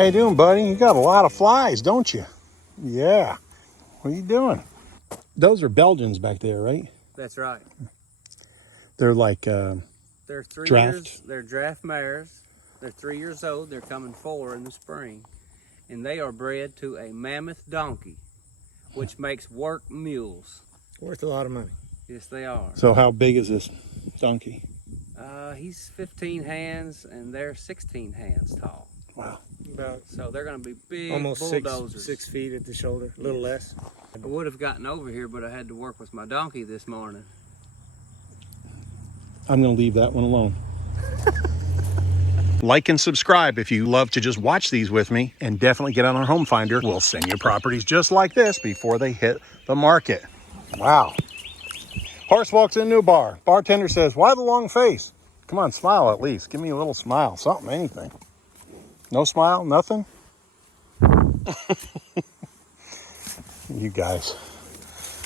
How you doing, buddy? You got a lot of flies, don't you? Yeah. What are you doing? Those are Belgians back there, right? That's right. They're like They're 3 draft. years. They're draft mares. They're 3 years old. They're coming 4 in the spring, and they are bred to a mammoth donkey, which makes work mules. Worth a lot of money. Yes, they are. So how big is this donkey? He's 15 hands, and they're 16 hands tall. Wow. About So they're going to be big almost bulldozers. 6 feet at the shoulder, a little less. I would have gotten over here, but I had to work with my donkey this morning. I'm going to leave that one alone. Like and subscribe if you love to just watch these with me, and definitely get on our Home Finder. We'll send you properties just like this before they hit the market. Wow. Horse walks into a bar. Bartender says, "Why the long face?" Come on, smile at least. Give me a little smile, something, anything. No smile, nothing? You guys.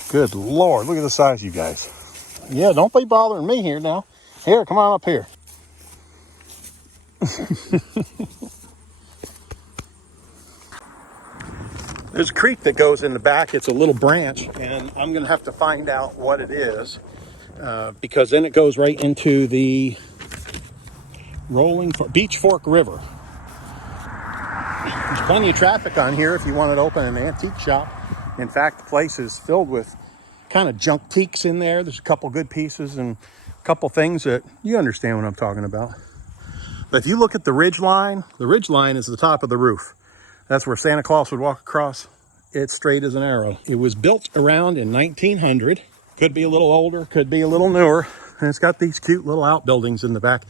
Good Lord, look at the size of you guys. Yeah, don't be bothering me here now. Here, come on up here. There's a creek that goes in the back. It's a little branch, and I'm going to have to find out what it is because then it goes right into the Beech Fork River. There's plenty of traffic on here if you wanted to open an antique shop. In fact, the place is filled with kind of junk teaks in there. There's a couple good pieces and a couple things that you understand what I'm talking about. But if you look at the ridge line is the top of the roof. That's where Santa Claus would walk across. It's straight as an arrow. It was built around in 1900. Could be a little older, could be a little newer. And it's got these cute little outbuildings in the back.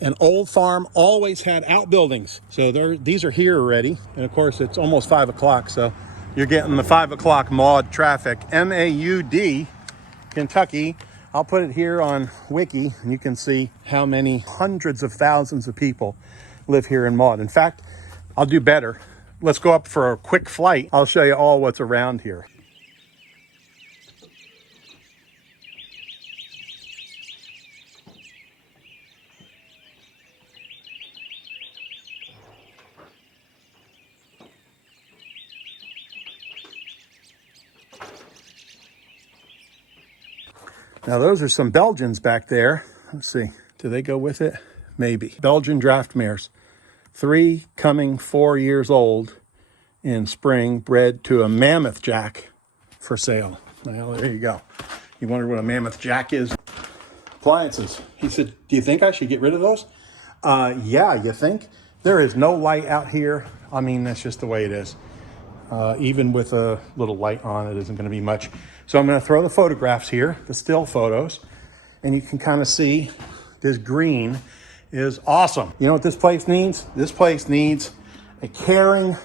An old farm always had outbuildings. So these are here already. And of course, it's almost 5 o'clock. So you're getting the 5 o'clock Maud traffic. M-A-U-D, Kentucky. I'll put it here on Wiki, and you can see how many hundreds of thousands of people live here in Maud. In fact, I'll do better. Let's go up for a quick flight. I'll show you all what's around here. Now those are some Belgians back there. Let's see, do they go with it? Maybe. Belgian draft mares. 3 coming 4 years old in spring, bred to a mammoth jack for sale. Well, there you go. You wonder what a mammoth jack is? Appliances. He said, "Do you think I should get rid of those?" Yeah, you think? There is no light out here. I mean, that's just the way it is. Even with a little light on, it isn't going to be much. So I'm going to throw the photographs here, the still photos, and you can kind of see this green is awesome. You know what this place needs? This place needs a caring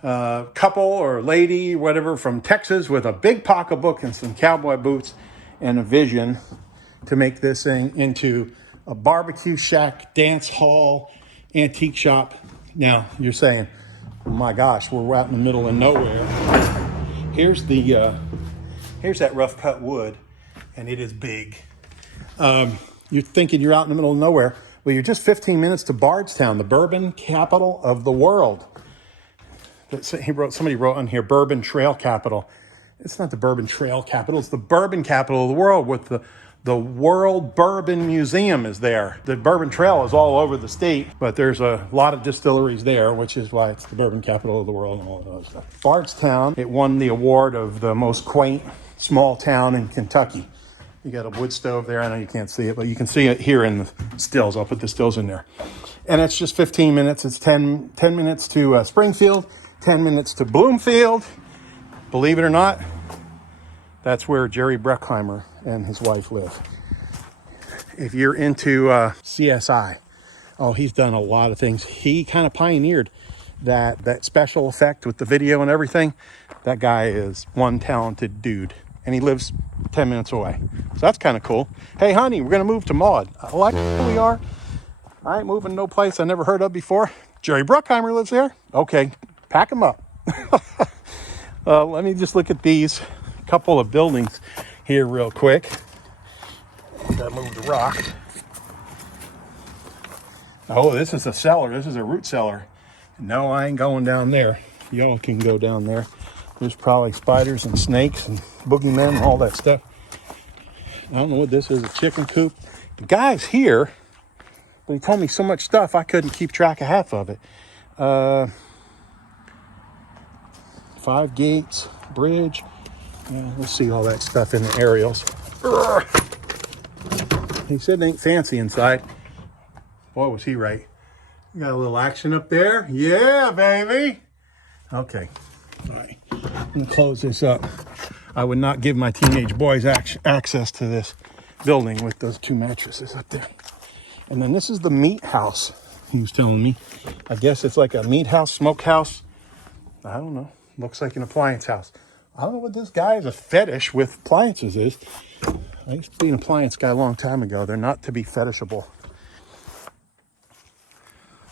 couple or lady, whatever, from Texas with a big pocketbook and some cowboy boots and a vision to make this thing into a barbecue shack, dance hall, antique shop. Now, you're saying, oh my gosh, we're out in the middle of nowhere. Here's that rough cut wood, and it is big. You're thinking you're out in the middle of nowhere. Well, you're just 15 minutes to Bardstown, the bourbon capital of the world. Somebody wrote on here, Bourbon Trail capital. It's not the Bourbon Trail capital. It's the bourbon capital of the world with the World Bourbon Museum is there. The Bourbon Trail is all over the state, but there's a lot of distilleries there, which is why it's the bourbon capital of the world and all that other stuff. Bardstown, it won the award of the most quaint small town in Kentucky. You got a wood stove there. I know you can't see it, but you can see it here in the stills. I'll put the stills in there. And it's just 15 minutes. It's 10 minutes to Springfield, 10 minutes to Bloomfield. Believe it or not, that's where Jerry Bruckheimer and his wife live. If you're into CSI, oh, he's done a lot of things. He kind of pioneered that special effect with the video and everything. That guy is one talented dude. And he lives 10 minutes away. So that's kind of cool. Hey, honey, we're going to move to Maud. Like we are. I ain't moving no place I never heard of before. Jerry Bruckheimer lives there. Okay, pack him up. Let me just look at these couple of buildings here real quick. Gotta move the rock. Oh, this is a cellar. This is a root cellar. No, I ain't going down there. Y'all can go down there. There's probably spiders and snakes and boogeymen and all that stuff. I don't know what this is, a chicken coop. The guy's here, but he told me so much stuff I couldn't keep track of half of it. 5 gates, bridge. Yeah, let's see all that stuff in the aerials. Urgh. He said it ain't fancy inside. Boy, was he right. You got a little action up there. Yeah, baby. Okay. All right. I'm going to close this up. I would not give my teenage boys access to this building with those 2 mattresses up there. And then this is the meat house, he was telling me. I guess it's like a meat house, smokehouse. I don't know. Looks like an appliance house. I don't know what this guy's a fetish with appliances is. I used to be an appliance guy a long time ago. They're not to be fetishable.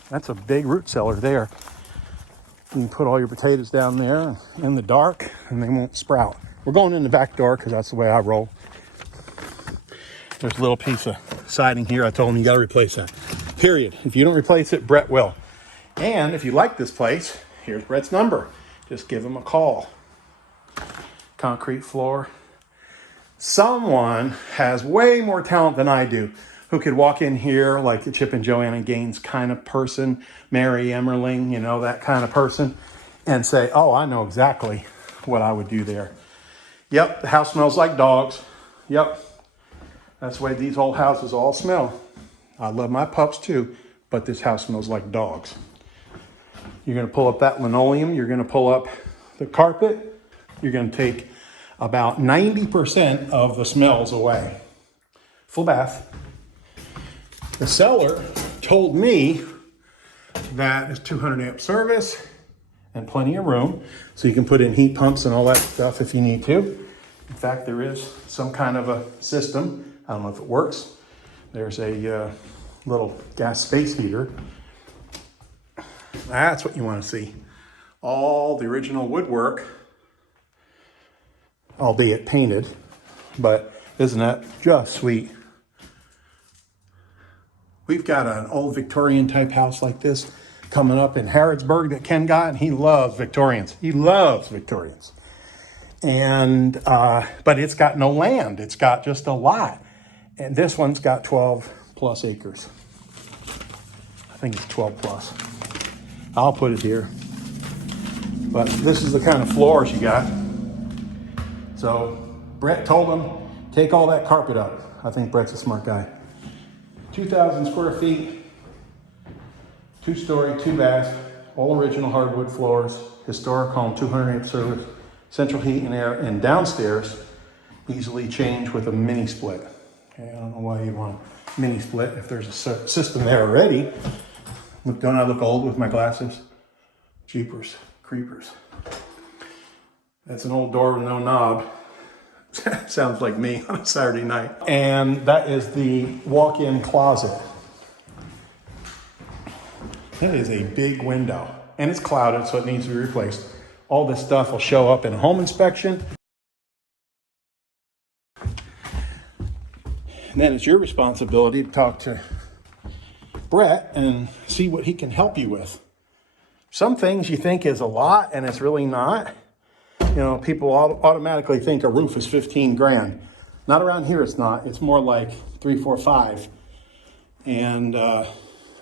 That's a big root cellar there. You can put all your potatoes down there in the dark and they won't sprout. We're going in the back door because that's the way I roll. There's a little piece of siding here. I told him you got to replace that. Period. If you don't replace it, Brett will. And if you like this place, here's Brett's number. Just give him a call. Concrete floor. Someone has way more talent than I do who could walk in here like a Chip and Joanna Gaines kind of person, Mary Emmerling, you know, that kind of person, and say, oh, I know exactly what I would do there. Yep, the house smells like dogs. Yep, that's the way these old houses all smell. I love my pups too, but this house smells like dogs. You're going to pull up that linoleum. You're going to pull up the carpet. You're going to take about 90% of the smells away. Full bath. The seller told me that it's 200 amp service and plenty of room. So you can put in heat pumps and all that stuff if you need to. In fact, there is some kind of a system. I don't know if it works. There's a little gas space heater. That's what you want to see. All the original woodwork, albeit painted, but isn't that just sweet? We've got an old Victorian type house like this coming up in Harrodsburg that Ken got, and he loves Victorians. He loves Victorians. And, but it's got no land. It's got just a lot. And this one's got 12 plus acres. I think it's 12 plus. I'll put it here. But this is the kind of floors you got. So Brett told him, take all that carpet up. I think Brett's a smart guy. 2,000 square feet, 2-story, 2-bath, all original hardwood floors, historic home, 200 amp service, central heat and air, and downstairs, easily change with a mini split. Okay, I don't know why you want a mini split if there's a system there already. Look, don't I look old with my glasses? Jeepers, creepers. That's an old door with no knob. Sounds like me on a Saturday night. And that is the walk-in closet. That is a big window. And it's clouded, so it needs to be replaced. All this stuff will show up in a home inspection. And then it's your responsibility to talk to Brett and see what he can help you with. Some things you think is a lot, and it's really not. You know, people automatically think a roof is 15 grand. Not around here, it's not. It's more like 3, 4, 5. And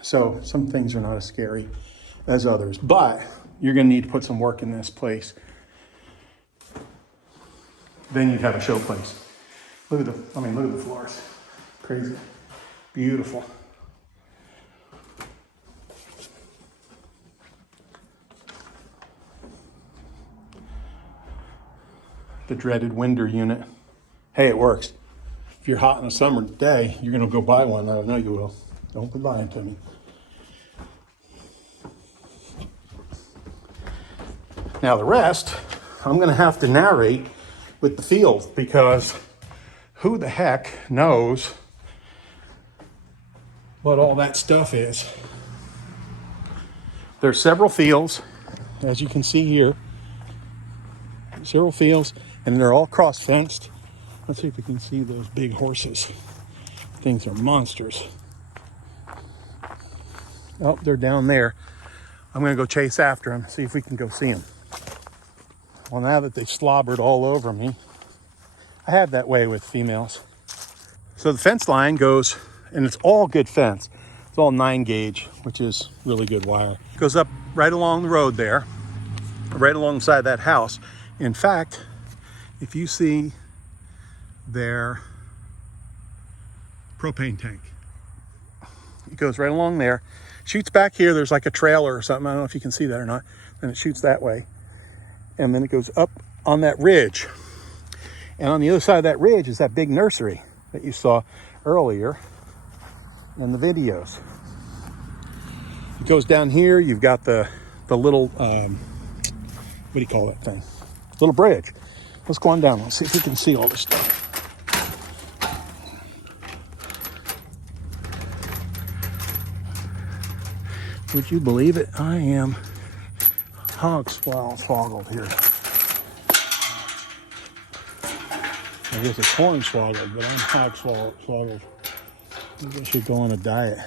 so some things are not as scary as others. But you're going to need to put some work in this place. Then you'd have a show place. Look at the floors. Crazy. Beautiful. The dreaded window unit. Hey, it works. If you're hot on a summer day, you're gonna go buy one. I know you will. Don't be lying to me. Now the rest, I'm gonna have to narrate with the field because who the heck knows what all that stuff is. There's several fields, as you can see here. Several fields. And they're all cross-fenced. Let's see if we can see those big horses. Things are monsters. Oh, they're down there. I'm going to go chase after them, see if we can go see them. Well, now that they slobbered all over me, I have that way with females. So the fence line goes, and it's all good fence. It's all 9 gauge, which is really good wire. It goes up right along the road there, right alongside that house. In fact, if you see their propane tank, it goes right along there, shoots back here. There's like a trailer or something. I don't know if you can see that or not. And it shoots that way. And then it goes up on that ridge. And on the other side of that ridge is that big nursery that you saw earlier in the videos. It goes down here. You've got the little, what do you call that thing? Little bridge. Let's go on down. Let's see if we can see all this stuff. Would you believe it? I am hog swoggled here. I guess it's corn swallowed, but I'm hog swoggled. Maybe I should go on a diet.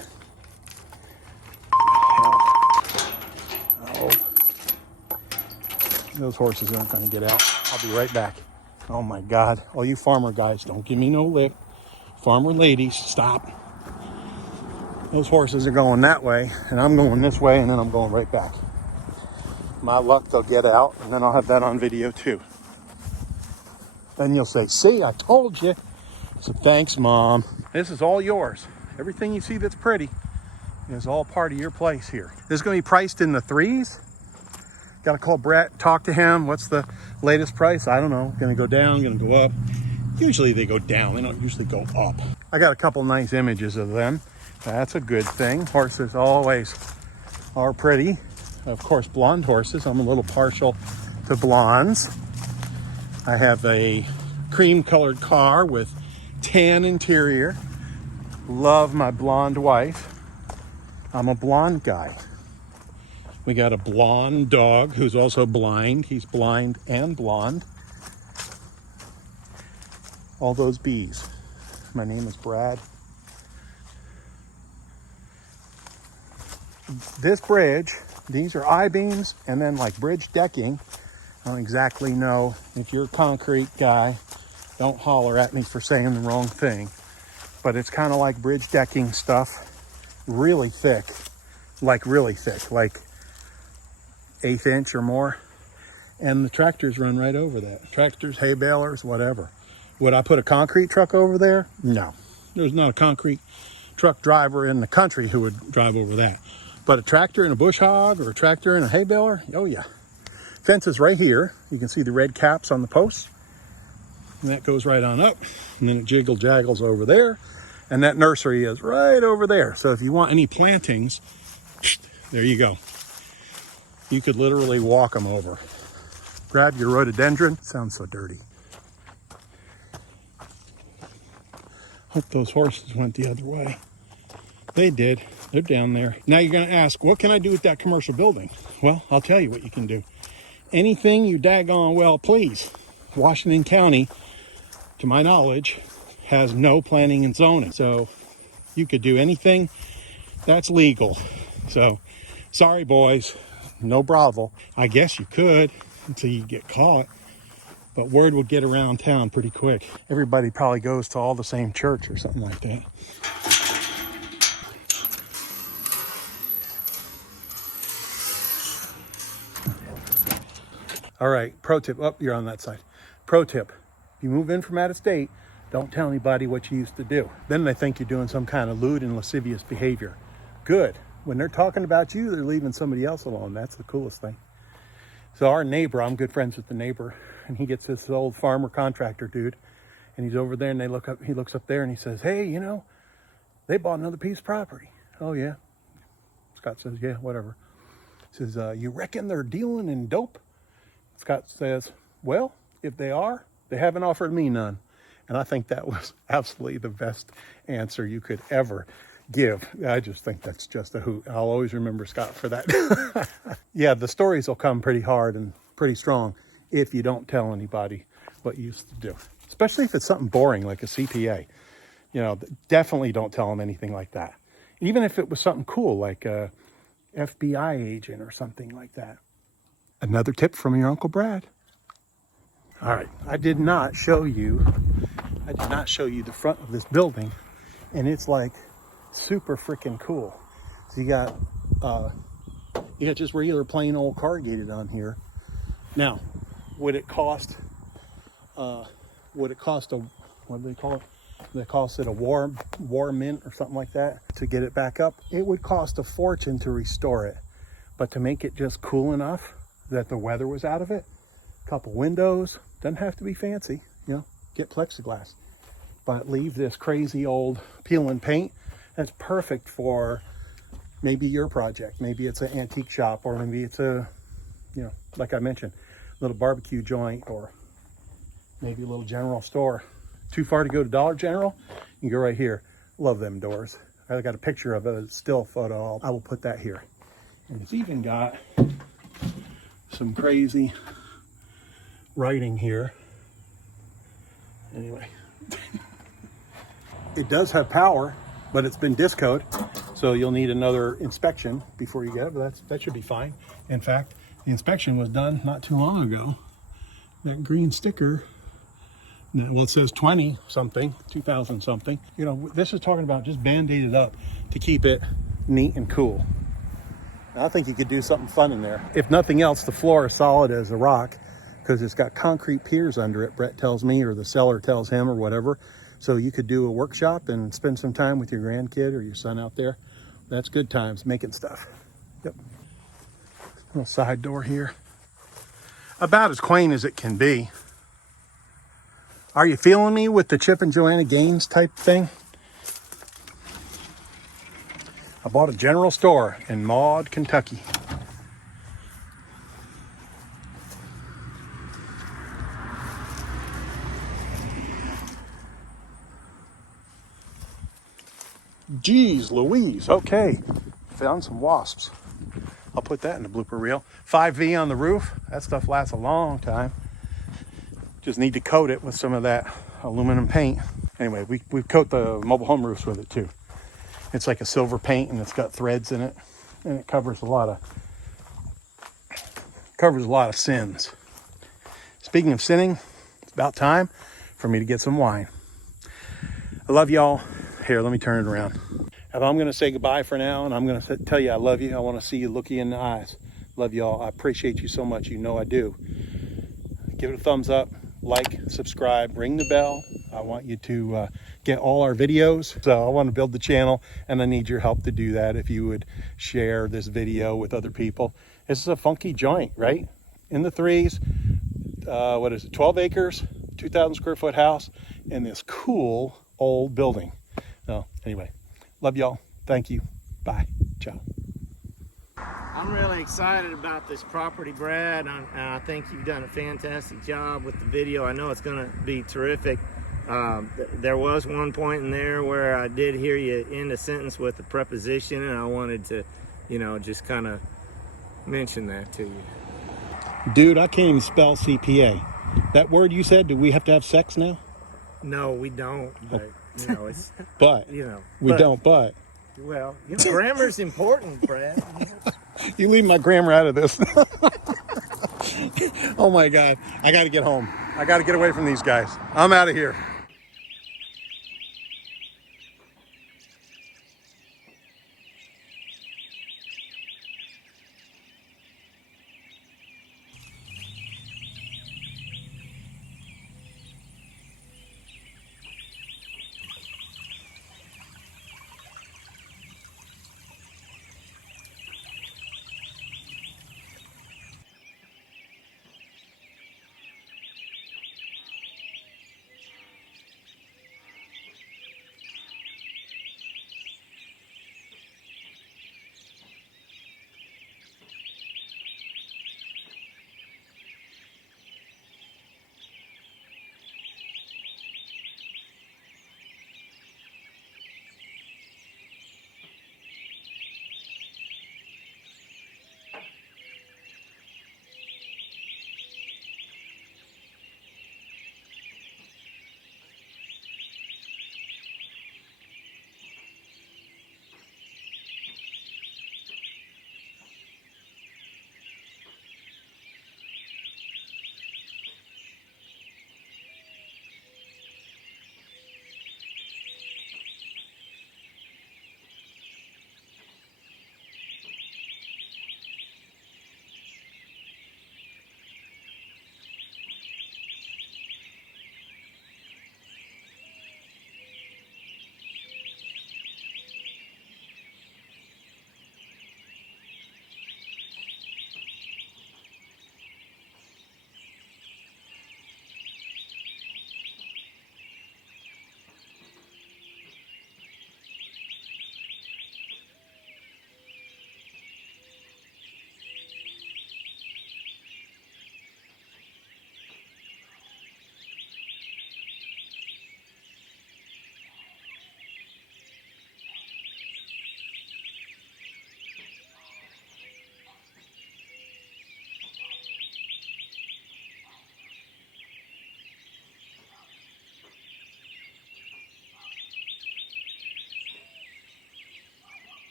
Oh. Those horses aren't going to get out. I'll be right back. Oh my God. All you farmer guys, don't give me no lip. Farmer ladies, stop. Those horses are going that way, and I'm going this way, and then I'm going right back. My luck, they'll get out, and then I'll have that on video too. Then you'll say, see, I told you. So thanks, Mom. This is all yours. Everything you see that's pretty is all part of your place here. This is going to be priced in the 3s. Got to call Brett, talk to him. What's the latest price? I don't know. Going to go down, going to go up. Usually they go down. They don't usually go up. I got a couple nice images of them. That's a good thing. Horses always are pretty. Of course, blonde horses. I'm a little partial to blondes. I have a cream colored car with tan interior. Love my blonde wife. I'm a blonde guy. We got a blonde dog who's also blind. He's blind and blonde. All those bees. My name is Brad. This bridge, these are I-beams and then like bridge decking. I don't exactly know. If you're a concrete guy, don't holler at me for saying the wrong thing. But it's kind of like bridge decking stuff. Really thick. Like really thick. Like 1/8 inch or more. And the tractors run right over that. Tractors, hay balers, whatever. Would I put a concrete truck over there? No. There's not a concrete truck driver in the country who would drive over that. But a tractor and a bush hog or a tractor and a hay baler, oh yeah. Fence is right here. You can see the red caps on the posts. And that goes right on up. And then it jaggles over there. And that nursery is right over there. So if you want any plantings, there you go. You could literally walk them over. Grab your rhododendron. Sounds so dirty. Hope those horses went the other way. They did. They're down there. Now you're going to ask, what can I do with that commercial building? Well, I'll tell you what you can do. Anything you daggone well please. Washington County, to my knowledge, has no planning and zoning. So you could do anything that's legal. So sorry, boys. No bravo. I guess you could until you get caught. But word would get around town pretty quick. Everybody probably goes to all the same church or something like that. All right, pro tip. Oh, you're on that side. Pro tip. If you move in from out of state, don't tell anybody what you used to do. Then they think you're doing some kind of lewd and lascivious behavior. Good. When they're talking about you, they're leaving somebody else alone. That's the coolest thing. So our neighbor, I'm good friends with the neighbor, and he gets this old farmer contractor dude, and he's over there, and he looks up there, and he says, hey, you know, they bought another piece of property. Oh, yeah. Scott says, yeah, whatever. He says, you reckon they're dealing in dope? Scott says, well, if they are, they haven't offered me none. And I think that was absolutely the best answer you could ever give. I just think that's just a hoot. I'll always remember Scott for that. Yeah, the stories will come pretty hard and pretty strong if you don't tell anybody what you used to do. Especially if it's something boring like a CPA. You know, definitely don't tell them anything like that. Even if it was something cool like FBI agent or something like that. Another tip from your Uncle Brad. All right, I did not show you the front of this building, and it's like super freaking cool. So you got just regular plain old corrugated on here. Now, would it cost a, what do they call it? They cost it a war mint or something like that to get it back up. It would cost a fortune to restore it, but to make it just cool enough that the weather was out of it, a couple windows, doesn't have to be fancy, you know, get plexiglass, but leave this crazy old peel and paint. That's perfect for maybe your project. Maybe it's an antique shop, or maybe it's a, you know, like I mentioned, little barbecue joint, or maybe a little general store. Too far to go to Dollar General? You can go right here. Love them doors. I got a picture of a still photo. I will put that here. And it's even got some crazy writing here. Anyway. It does have power, but it's been discoed, so you'll need another inspection before you get it, but that should be fine. In fact, the inspection was done not too long ago. That green sticker, well, it says 20 something, 2000 something. You know, this is talking about just band-aided up to keep it neat and cool. I think you could do something fun in there. If nothing else, the floor is solid as a rock because it's got concrete piers under it, Brett tells me, or the seller tells him, or whatever. So you could do a workshop and spend some time with your grandkid or your son out there. That's good times making stuff. Yep. Little side door here. About as quaint as it can be. Are you feeling me with the Chip and Joanna Gaines type thing? I bought a general store in Maud, Kentucky. Jeez Louise, okay. Found some wasps. I'll put that in the blooper reel. 5V on the roof. That stuff lasts a long time. Just need to coat it with some of that aluminum paint. Anyway, we coat the mobile home roofs with it too. It's like a silver paint, and it's got threads in it, and it covers a lot of sins. Speaking of sinning, it's about time for me to get some wine. I love y'all. Here, let me turn it around. If I'm going to say goodbye for now, and I'm going to tell you I love you, I want to see you look you in the eyes. Love y'all. I appreciate you so much. You know I do. Give it a thumbs up, like, subscribe, ring the bell. I want you to get all our videos. So I want to build the channel, and I need your help to do that. If you would share this video with other people. This is a funky joint, right? In the threes. What is it? 12 acres, 2,000 square foot house, and this cool old building. So anyway, love y'all. Thank you. Bye. Ciao. I'm really excited about this property, Brad. I think you've done a fantastic job with the video. I know it's going to be terrific. There was one point in there where I did hear you end a sentence with a preposition, and I wanted to, you know, just kind of mention that to you. Dude, I can't even spell CPA. That word you said, do we have to have sex now? No, we don't, but, you know, it's... But. You know. We don't, but. Well, you know, grammar's important, Brad. You leave my grammar out of this. Oh my God. I got to get home. I got to get away from these guys. I'm out of here.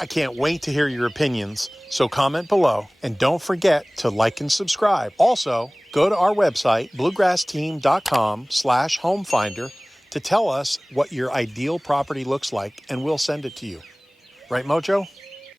I can't wait to hear your opinions, so comment below and don't forget to like and subscribe. Also, go to our website, bluegrassteam.com/homefinder, to tell us what your ideal property looks like, and we'll send it to you. Right, Mojo?